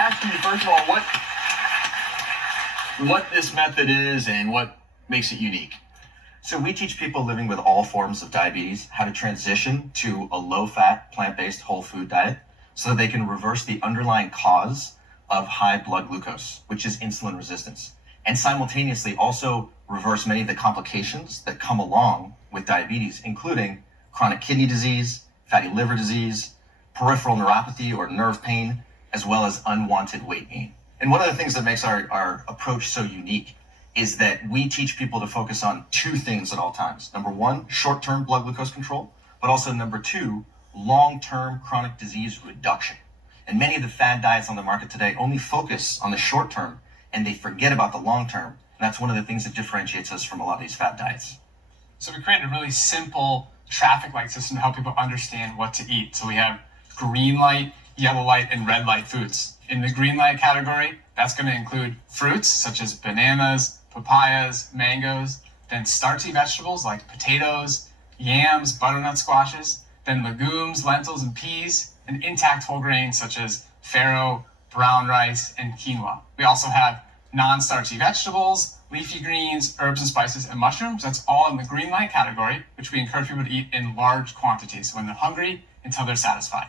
Ask you, first of all, what this method is and what makes it unique. So we teach people living with all forms of diabetes how to transition to a low-fat, plant-based whole food diet so that they can reverse the underlying cause of high blood glucose, which is insulin resistance, and simultaneously also reverse many of the complications that come along with diabetes, including chronic kidney disease, fatty liver disease, peripheral neuropathy or nerve pain, as well as unwanted weight gain. And one of the things that makes our approach so unique is that we teach people to focus on two things at all times. Number one, short-term blood glucose control, but also number two, long-term chronic disease reduction. And many of the fad diets on the market today only focus on the short term and they forget about the long term. And that's one of the things that differentiates us from a lot of these fad diets. So we created a really simple traffic light system to help people understand what to eat. So we have green light, yellow light, and red light foods. In the green light category, that's going to include fruits such as bananas, papayas, mangoes, then starchy vegetables like potatoes, yams, butternut squashes, then legumes, lentils, and peas, and intact whole grains such as farro, brown rice, and quinoa. We also have non-starchy vegetables, leafy greens, herbs and spices, and mushrooms. That's all in the green light category, which we encourage people to eat in large quantities when they're hungry until they're satisfied.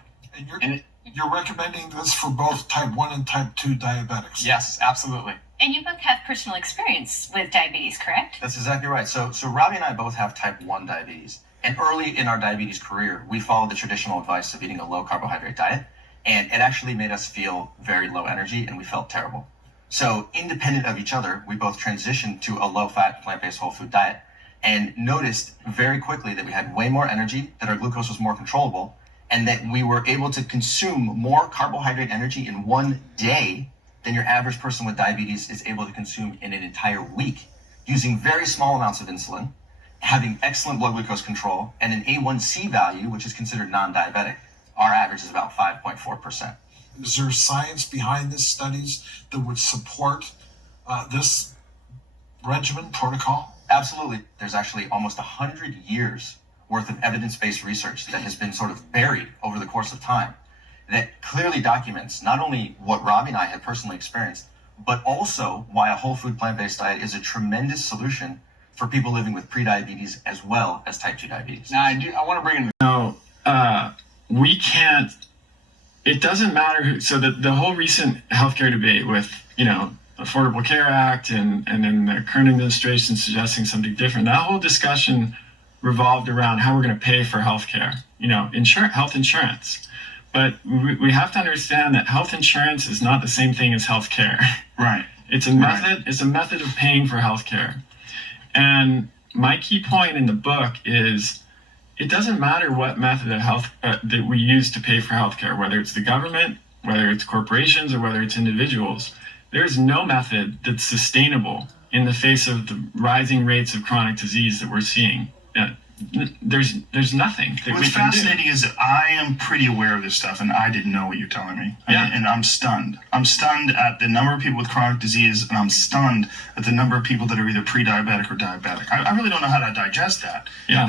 And you're recommending this for both type 1 and type 2 diabetics? Yes, absolutely. And you both have personal experience with diabetes, correct? That's exactly right. So Robbie and I both have type 1 diabetes. And early in our diabetes career, we followed the traditional advice of eating a low carbohydrate diet. And it actually made us feel very low energy and we felt terrible. So independent of each other, we both transitioned to a low-fat, plant-based whole food diet and noticed very quickly that we had way more energy, that our glucose was more controllable, and that we were able to consume more carbohydrate energy in one day than your average person with diabetes is able to consume in an entire week, using very small amounts of insulin, having excellent blood glucose control, and an A1C value, which is considered non-diabetic. Our average is about 5.4%. Is there science behind this studies that would support this regimen protocol? Absolutely. There's actually almost 100 years worth of evidence-based research that has been sort of buried over the course of time that clearly documents not only what Robbie and I have personally experienced, but also why a whole food plant-based diet is a tremendous solution for people living with prediabetes as well as type 2 diabetes. Now, I want to bring in... No, we can't... It doesn't matter who... So the whole recent healthcare debate with, Affordable Care Act and then the current administration suggesting something different, that whole discussion revolved around how we're going to pay for healthcare, health insurance. But we have to understand that health insurance is not the same thing as healthcare. Right. It's a method. It's a method of paying for healthcare. And my key point in the book is it doesn't matter what method of health that we use to pay for healthcare, whether it's the government, whether it's corporations, or whether it's individuals. There's no method that's sustainable in the face of the rising rates of chronic disease that we're seeing. There's nothing that What's we can fascinating is that I am pretty aware of this stuff, and I didn't know what you're telling me. And I'm stunned. I'm stunned at the number of people with chronic disease, and I'm stunned at the number of people that are either pre-diabetic or diabetic. I really don't know how to digest that. Yeah.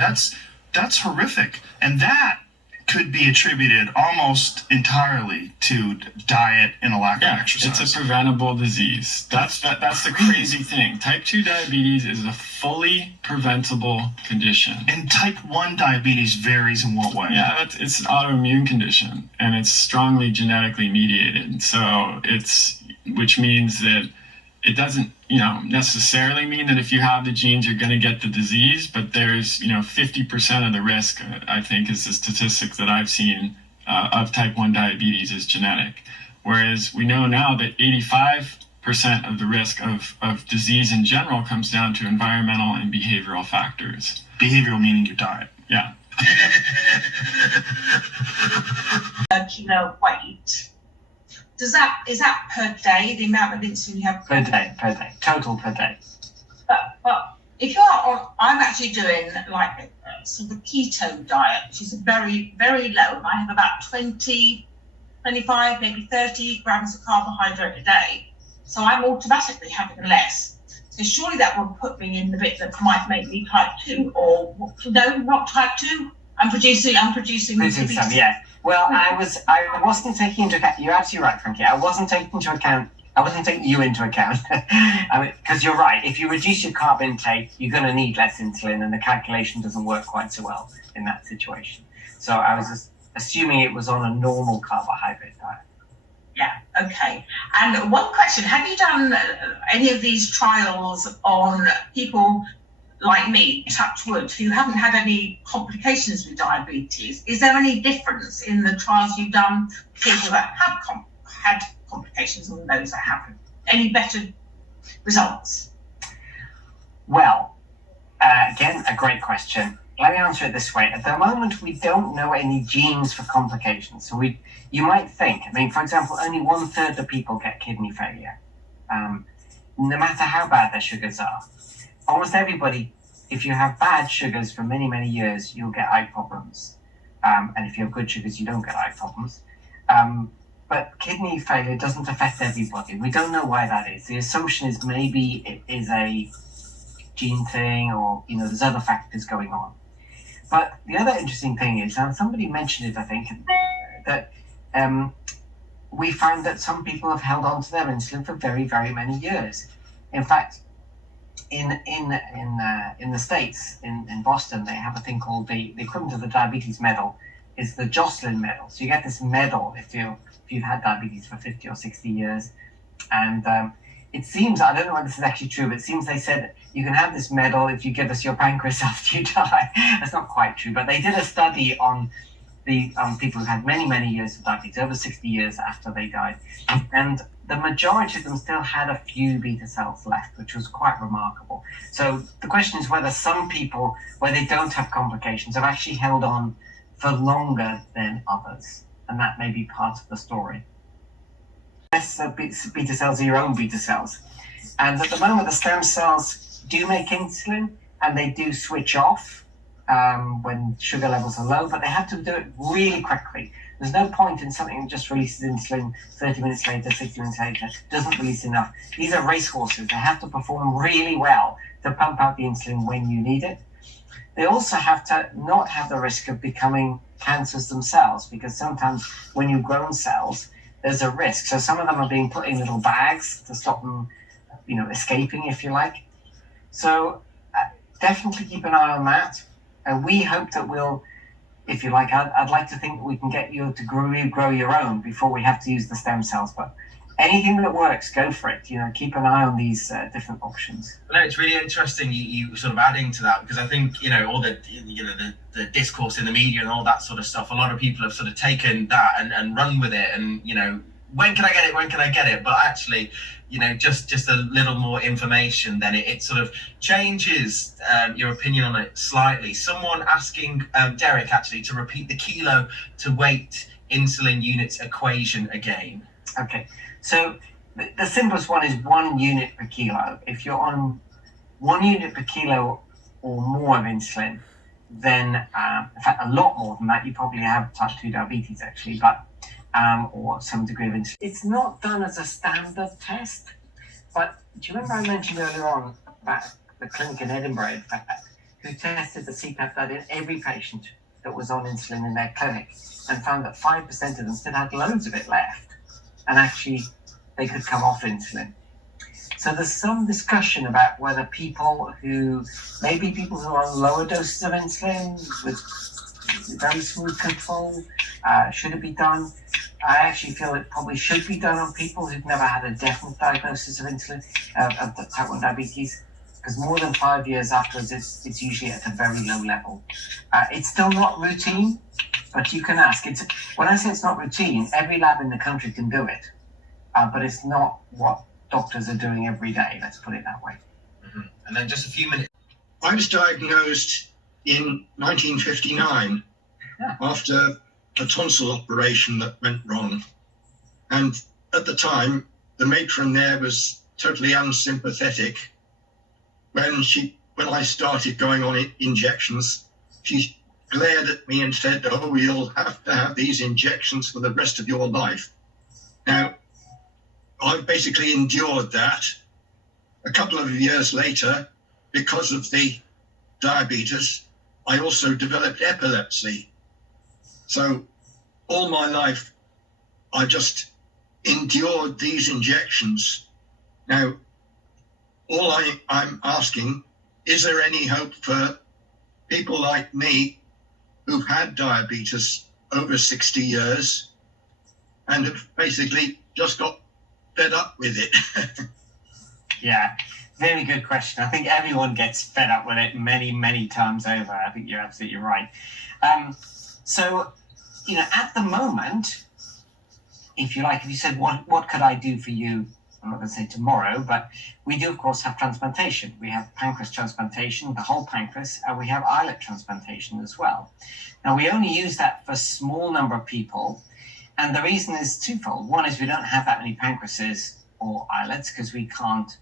That's horrific, and that could be attributed almost entirely to diet and a lack of exercise. It's a preventable disease. That's the crazy thing. Type 2 diabetes is a fully preventable condition. And type 1 diabetes varies in what way? Yeah, it's an autoimmune condition, and it's strongly genetically mediated. So which means that it doesn't, necessarily mean that if you have the genes, you're going to get the disease, but there's, 50% of the risk, I think, is the statistic that I've seen of type 1 diabetes is genetic. Whereas we know now that 85% of the risk of disease in general comes down to environmental and behavioral factors. Behavioral meaning your diet. Yeah. Kilo weight. Is that per day, the amount of insulin you have? Per day, total per day. But if you're on, I'm actually doing like a sort of a keto diet, which is very, very low. And I have about 20, 25, maybe 30 grams of carbohydrate a day. So I'm automatically having less. So surely that will put me in the bit that might make me type 2 or, no, not type 2. I'm producing Producing some, obesity. yeah. Well, I wasn't taking into account. You're absolutely right, Frankie. I wasn't taking you into account. Because you're right. If you reduce your carb intake, you're going to need less insulin, and the calculation doesn't work quite so well in that situation. So I was just assuming it was on a normal carbohydrate diet. Yeah, okay. And one question, have you done any of these trials on people like me, touch wood, who haven't had any complications with diabetes? Is there any difference in the trials you've done, people that have had complications and those that haven't? Any better results? Well, again, a great question. Let me answer it this way. At the moment, we don't know any genes for complications. So you might think, for example, only 1/3 of people get kidney failure, no matter how bad their sugars are. Almost everybody, if you have bad sugars for many, many years, you'll get eye problems. And if you have good sugars, you don't get eye problems. But kidney failure doesn't affect everybody. We don't know why that is. The assumption is maybe it is a gene thing, or there's other factors going on. But the other interesting thing is, and somebody mentioned it, I think, that we found that some people have held on to their insulin for very, very many years. In fact, in the States, in Boston, they have a thing called the equivalent of the diabetes medal is the Jocelyn medal. So you get this medal if you've had diabetes for 50 or 60 years. And it seems, I don't know whether this is actually true, but it seems they said you can have this medal if you give us your pancreas after you die. That's not quite true, but they did a study on the people who had many, many years of diabetes, over 60 years after they died. And the majority of them still had a few beta cells left, which was quite remarkable. So the question is whether some people, where they don't have complications, have actually held on for longer than others. And that may be part of the story. Yes, beta cells are your own beta cells. And at the moment, the stem cells do make insulin, and they do switch off when sugar levels are low, but they have to do it really quickly. There's no point in something that just releases insulin 30 minutes later, 60 minutes later, doesn't release enough. These are racehorses. They have to perform really well to pump out the insulin when you need it. They also have to not have the risk of becoming cancers themselves, because sometimes when you've grown cells, there's a risk. So some of them are being put in little bags to stop them, escaping, if you like. So definitely keep an eye on that. And we hope that we'll, if you like, I'd like to think that we can get you to grow your own before we have to use the stem cells. But anything that works, go for it. Keep an eye on these different options. No, it's really interesting you sort of adding to that, because I think all the the discourse in the media and all that sort of stuff. A lot of people have sort of taken that and run with it, and when can I get it? When can I get it? But actually, just a little more information, then it sort of changes your opinion on it slightly. Someone asking Derek actually to repeat the kilo to weight insulin units equation again. Okay, so the simplest one is 1 unit per kilo. If you're on 1 unit per kilo or more of insulin, then in fact a lot more than that, you probably have type 2 diabetes actually, but or some degree of insulin. It's not done as a standard test, but do you remember I mentioned earlier on about the clinic in Edinburgh, in fact, who tested the C-peptide in every patient that was on insulin in their clinic, and found that 5% of them still had loads of it left, and actually they could come off insulin. So there's some discussion about whether people who are on lower doses of insulin with very smooth control, should it be done? I actually feel it probably should be done on people who've never had a definite diagnosis of insulin, of type 1 diabetes, because more than 5 years afterwards, it's usually at a very low level. It's still not routine, but you can ask. When I say it's not routine, every lab in the country can do it, but it's not what doctors are doing every day, let's put it that way. Mm-hmm. And then just a few minutes. I was diagnosed in 1959 after a tonsil operation that went wrong. And at the time, the matron there was totally unsympathetic. When I started going on injections, she glared at me and said, "Oh, you'll have to have these injections for the rest of your life." Now, I've basically endured that. A couple of years later, because of the diabetes, I also developed epilepsy. So all my life, I just endured these injections. Now, all I'm asking, is there any hope for people like me who've had diabetes over 60 years and have basically just got fed up with it? Yeah, very good question. I think everyone gets fed up with it many, many times over. I think you're absolutely right. So, at the moment, if you like, if you said, what could I do for you? I'm not going to say tomorrow, but we do, of course, have transplantation. We have pancreas transplantation, the whole pancreas, and we have islet transplantation as well. Now, we only use that for a small number of people, and the reason is twofold. One is we don't have that many pancreases or islets because you can't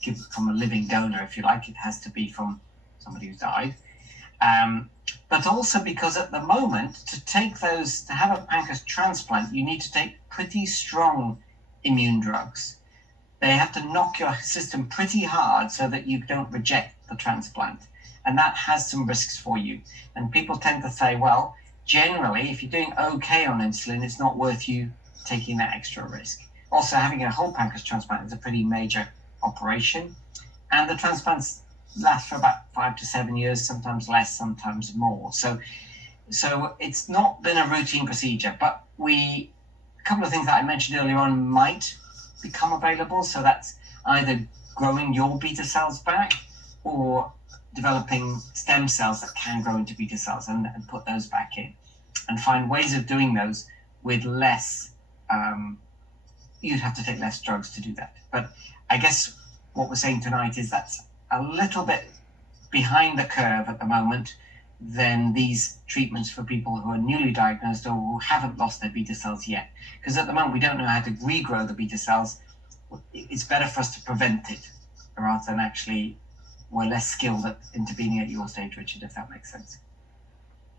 give it from a living donor, if you like. It has to be from somebody who's died. But also because at the moment, to have a pancreas transplant, you need to take pretty strong immune drugs. They have to knock your system pretty hard so that you don't reject the transplant. And that has some risks for you. And people tend to say, well, generally, if you're doing okay on insulin, it's not worth you taking that extra risk. Also, having a whole pancreas transplant is a pretty major operation. And the transplants last for about 5 to 7 years, sometimes less, sometimes more. So it's not been a routine procedure, but a couple of things that I mentioned earlier on might become available. So that's either growing your beta cells back or developing stem cells that can grow into beta cells and put those back in, and find ways of doing those with less, you'd have to take less drugs to do that. But I guess what we're saying tonight is that's a little bit behind the curve at the moment than these treatments for people who are newly diagnosed or who haven't lost their beta cells yet. Because at the moment, we don't know how to regrow the beta cells. It's better for us to prevent it rather than actually we're less skilled at intervening at your stage, Richard, if that makes sense.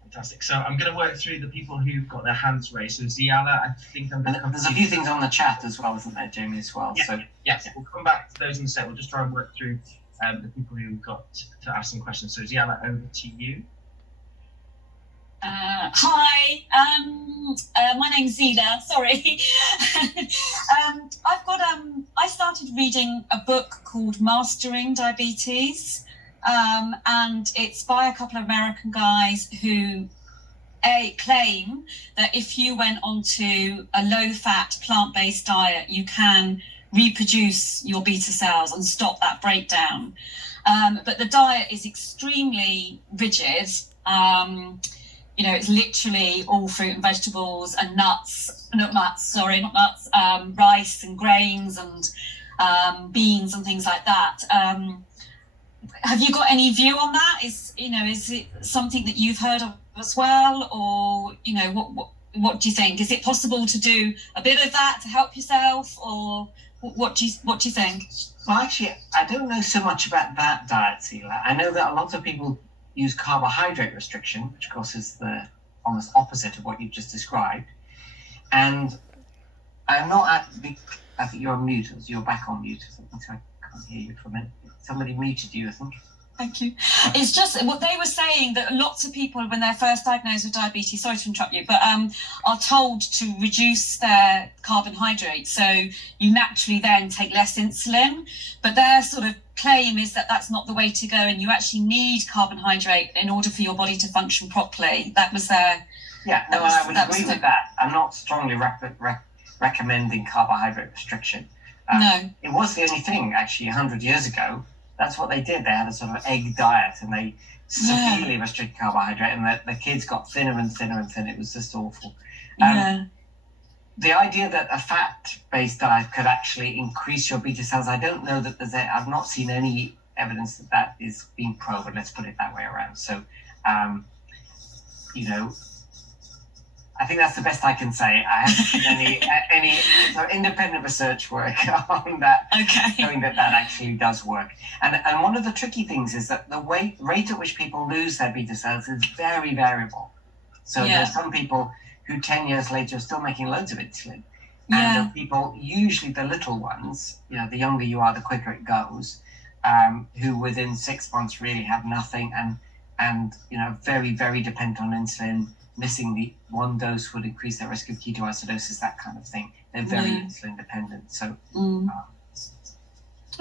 Fantastic. So I'm going to work through the people who've got their hands raised. So Ziala, I think I'm going to come. There's a few things on the chat as well, isn't there, Jamie, as well? Yeah, So yes, we'll come back to those in a sec. We'll just try and work through the people who've got to ask some questions. So Ziala, over to you. Hi, my name's Zila. Sorry. I started reading a book called Mastering Diabetes, and it's by a couple of American guys who claim that if you went onto a low-fat, plant-based diet, you can reproduce your beta cells and stop that breakdown. But the diet is extremely rigid. It's literally all fruit and vegetables and rice and grains and beans and things like that. Have you got any view on that? Is it something that you've heard of as well, or what do you think? Is it possible to do a bit of that to help yourself, or what do you think? Well, actually, I don't know so much about that diet, Zila. I know that a lot of people use carbohydrate restriction, which of course is the almost opposite of what you've just described. And I'm not I think you're on mute, or you're back on mute or something, so I can't hear you for a minute. Somebody muted you, I think. Thank you. It's just what they were saying, that lots of people, when they're first diagnosed with diabetes, sorry to interrupt you, but are told to reduce their carbohydrates. So you naturally then take less insulin. But their sort of claim is that that's not the way to go, and you actually need carbohydrate in order for your body to function properly. That was their... Yeah, no, I would agree with that. I'm not strongly recommending carbohydrate restriction. No. It was the only thing, actually, 100 years ago. That's what they did. They had a sort of egg diet, and they severely restricted carbohydrate, and the kids got thinner and thinner and thinner. It was just awful. The idea that a fat-based diet could actually increase your beta cells, I don't know that I've not seen any evidence that is being proven. Let's put it that way around. So, I think that's the best I can say. I haven't seen any sort of independent research work on that, showing that actually does work. And one of the tricky things is that the rate at which people lose their beta cells is very variable. So there are some people who 10 years later are still making loads of insulin. And there are people, usually the little ones, the younger you are, the quicker it goes, who within 6 months really have nothing. And and very, very dependent on insulin. Missing the one dose would increase their risk of ketoacidosis, that kind of thing. They're very insulin dependent. So,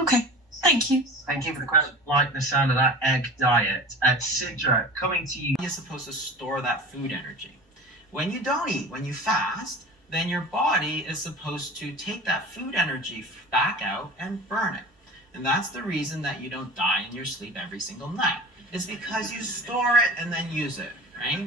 okay, thank you. Thank you for the question. Like the sound of that egg diet. Sidra, coming to you. You're supposed to store that food energy. When you don't eat, when you fast, then your body is supposed to take that food energy back out and burn it. And that's the reason that you don't die in your sleep every single night. It's because you store it and then use it, right?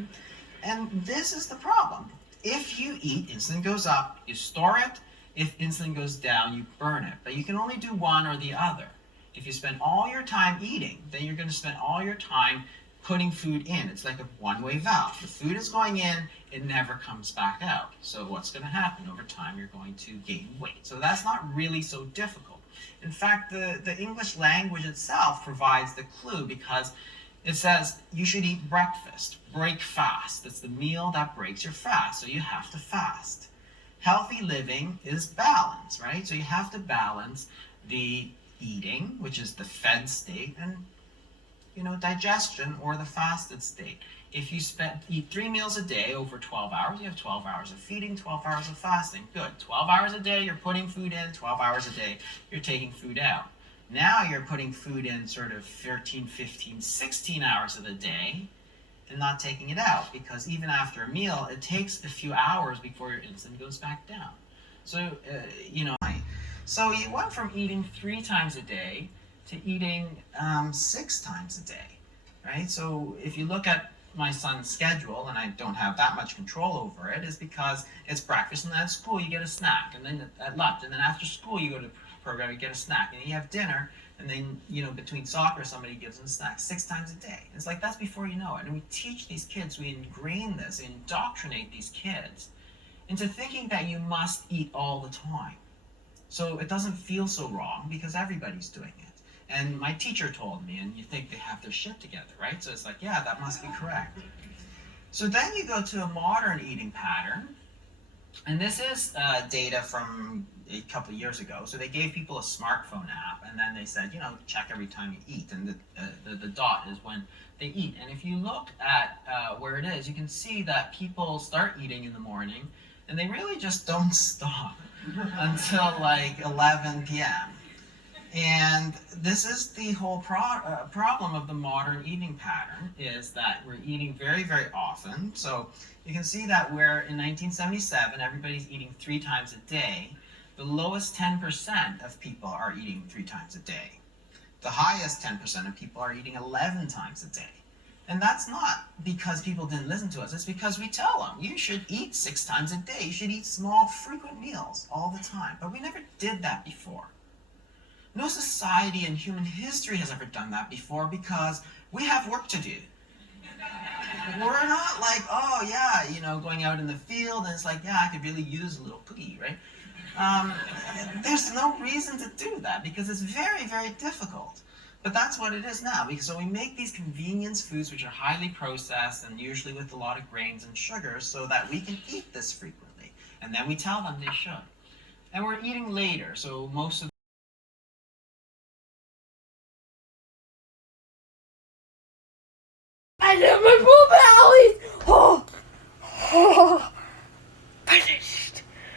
And this is the problem. If you eat, insulin goes up, you store it. If insulin goes down, you burn it. But you can only do one or the other. If you spend all your time eating, then you're going to spend all your time putting food in. It's like a one-way valve. The food is going in, it never comes back out. So what's going to happen? Over time, you're going to gain weight. So that's not really so difficult. In fact, the English language itself provides the clue, because it says you should eat breakfast, break fast. That's the meal that breaks your fast. So you have to fast. Healthy living is balance, right? So you have to balance the eating, which is the fed state, and digestion, or the fasted state. If you eat 3 meals a day over 12 hours, you have 12 hours of feeding, 12 hours of fasting. Good. 12 hours a day, you're putting food in. 12 hours a day, you're taking food out. Now you're putting food in sort of 13, 15, 16 hours of the day and not taking it out, because even after a meal, it takes a few hours before your insulin goes back down. So, so you went from eating 3 times a day to eating 6 times a day, right? So if you look at my son's schedule, and I don't have that much control over it, is because it's breakfast, and then at school you get a snack, and then at lunch, and then after school you go to program, you get a snack, and then you have dinner, and then between soccer somebody gives them a snack 6 times a day. It's like, that's before you know it. And we teach these kids, we ingrain this, we indoctrinate these kids into thinking that you must eat all the time. So it doesn't feel so wrong, because everybody's doing it. And my teacher told me, and you think they have their shit together, right? So it's like, yeah, that must be correct. So then you go to a modern eating pattern, and this is data from a couple of years ago. So they gave people a smartphone app, and then they said, check every time you eat, and the dot is when they eat. And if you look at where it is, you can see that people start eating in the morning, and they really just don't stop until like 11 p.m. And this is the whole problem of the modern eating pattern, is that we're eating very, very often. So you can see that where in 1977, everybody's eating 3 times a day, the lowest 10% of people are eating 3 times a day. The highest 10% of people are eating 11 times a day. And that's not because people didn't listen to us. It's because we tell them, you should eat 6 times a day. You should eat small, frequent meals all the time. But we never did that before. No society in human history has ever done that before, because we have work to do. We're not like, oh yeah, going out in the field, and it's like, yeah, I could really use a little cookie, right? There's no reason to do that, because it's very, very difficult. But that's what it is now, because so we make these convenience foods which are highly processed and usually with a lot of grains and sugars, so that we can eat this frequently. And then we tell them they should. And we're eating later, so most of I did my poop alleys! Oh.